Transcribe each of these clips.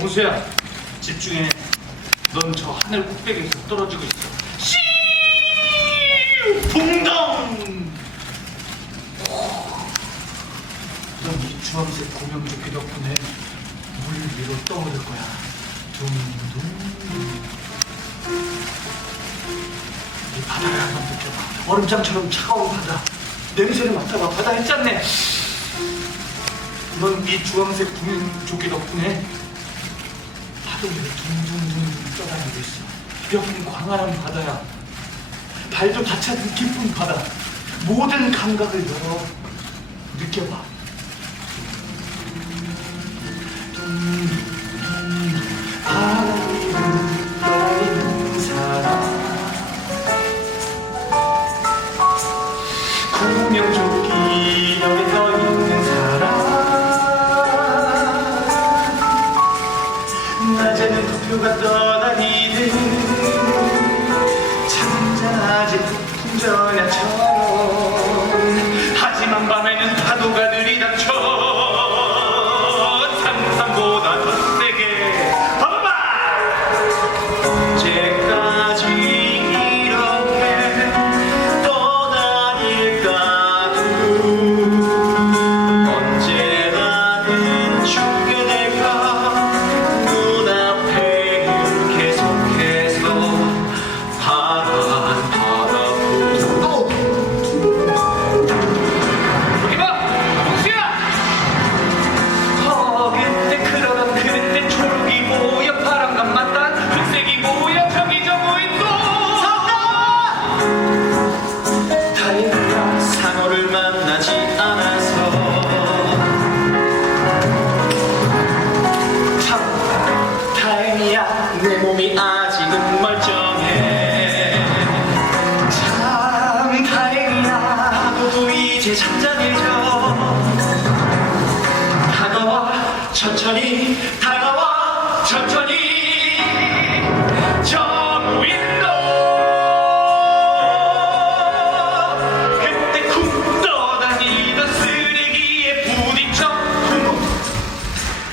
동수야 집중해. 넌 저 하늘 꼭대기에서 떨어지고 있어. 씨 붕덩! 넌이 주황색 고명조끼 덕분에 물 위로 떠오를 거야. 둥둥. 이 바다를 한번 느껴봐. 얼음장처럼 차가운 바다. 냄새를 맡아봐. 바다 했잖네. 넌이 주황색 구명조끼 덕분에 파도 위를 둥둥둥 떠다니고 있어. 여기는 광활한 바다야. 발도 않는 깊은 바다. 모든 감각을 열어 느껴봐. 바람이 흘러있는 사람 구명조끼 여기 떠 낮에는 도표가 떠다니듯 잠잠해져 다가와 천천히. 다가와 천천히.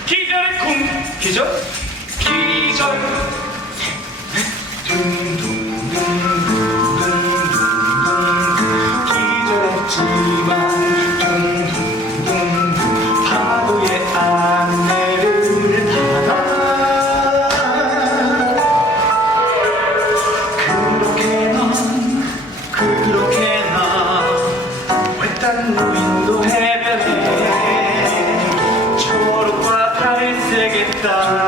저쿵 기절 기절 둥둥둥둥둥둥 무인도 해변에 초록과 갈색의 땅에